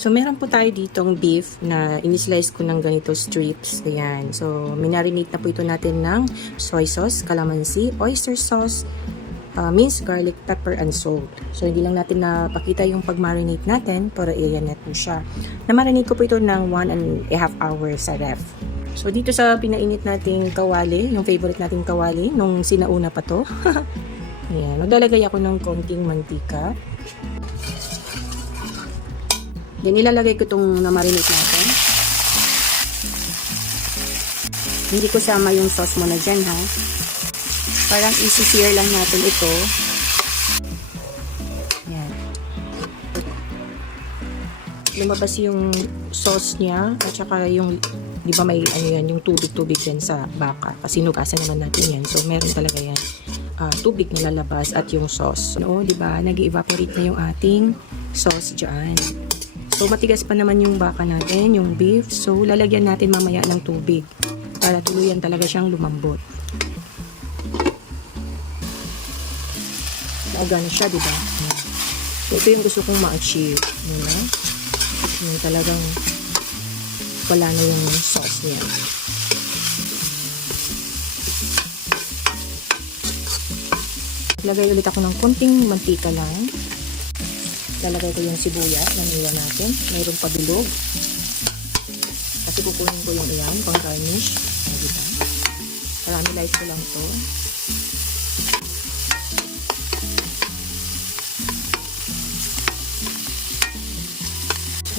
So, meron po tayo ditong beef na inislice ko ng ganito strips. Ayan. So, minarinate na po ito natin ng soy sauce, calamansi, oyster sauce, uh, minced garlic, pepper, and salt. So, hindi lang natin napakita yung pag-marinate natin, pero i-net po siya. Na-marinate ko po ito ng 1 and a half hours sa ref. So, dito sa pinainit nating kawali, yung favorite nating kawali, nung sinauna pa to. Ayan. Maglalagay ako ng konting mantika. Then, ilalagay ko itong na-marinate natin. Hindi ko sama yung sauce mo na dyan, ha? Parang isi-sear lang natin ito. Yan. Lumabas yung sauce niya at saka yung di ba may ano yan, yung tubig-tubig dyan sa baka. Kasi nugasan naman natin yan. So, meron talaga yan. ah, tubig na lalabas at yung sauce. No, di ba? Nag-evaporate na yung ating sauce dyan. So, matigas pa naman yung baka natin, yung beef. So, lalagyan natin mamaya ng tubig para tuluyan talaga siyang lumambot. Maagano siya, di ba? So, ito yung gusto kong ma-achieve. Yun na. Yung talagang wala na yung sauce niya. Lagay ulit ako ng konting mantika lang. Lalagay ko yung sibuyas na niwa natin. Mayroong pabilog. Kasi kukunin ko yung iyan, pang garnish. Ay, diba? Caramelize ko lang to.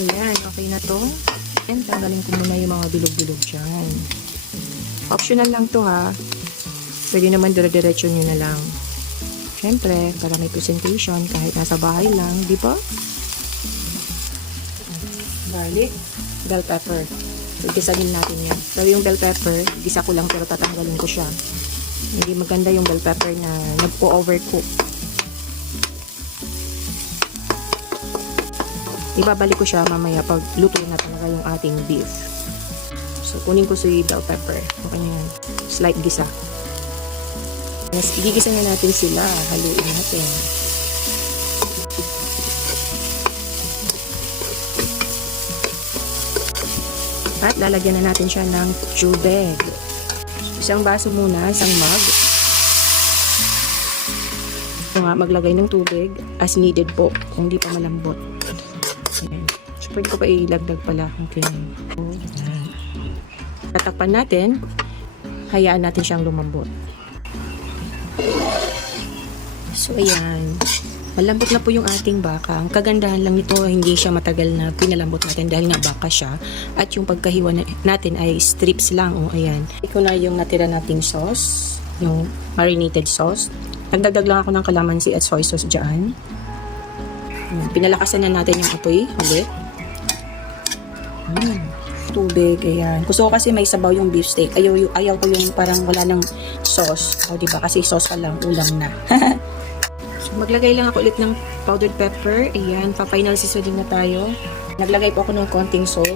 Ayan, okay na to. And tanggalin ko muna yung mga bilog-bilog dyan. Optional lang to ha. Pwede naman dire-diretso nyo na lang. Siyempre, para may presentation, kahit nasa bahay lang, di ba? Garlic, bell pepper. Igisahin natin yan. So, yung bell pepper, gisa ko lang pero tatanggalin ko siya. Hindi maganda yung bell pepper na nagpo-overcook. Ibabalik ko siya mamaya pag luto na talaga yung ating beef. So, kunin ko si bell pepper. Okay yan. Slight gisa. Yes, igigisa na natin sila. Haluin natin. At lalagyan na natin siya ng tubig. Isang baso muna, isang mug. Ito nga, maglagay ng tubig as needed po, kung di pa malambot. Ayan. So, pwede ko pa ilagdag pala. Okay. Tatakpan natin. Hayaan natin siyang lumambot. So, ayan. Malambot na po yung ating baka. Ang kagandahan lang nito, hindi siya matagal na pinalambot natin dahil nga baka siya. At yung pagkahiwa na- natin ay strips lang. O, ayan. Ito na yung natira nating sauce. Yung marinated sauce. Nagdagdag lang ako ng kalamansi at soy sauce dyan. Pinalakasan na natin yung apoy ulit. Mm. Tubig, ayan. Gusto ko kasi may sabaw yung beef steak. Ayaw, yung- ayaw ko yung parang wala ng sauce. O, diba? Kasi sauce pa lang, ulam na. So, maglagay lang ako ulit ng powdered pepper. Ayan, pa-final seasoning na tayo. Naglagay po ako ng konting salt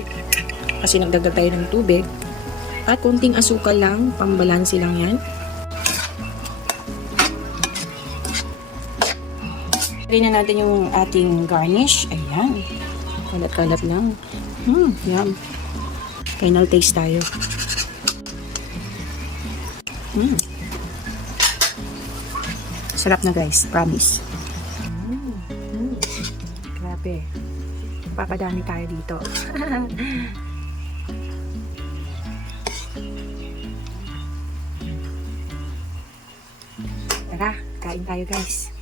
kasi nagdagdag tayo ng tubig. At konting asukal lang, pambalansi lang yan. Lagay na natin yung ating garnish. Ayan. Kalat-kalat lang. Hmm, yum. Final taste tayo. Hmm. Sarap na guys, promise. Mm, mm. Grabe. Papadami tayo dito. Tara, kain tayo guys.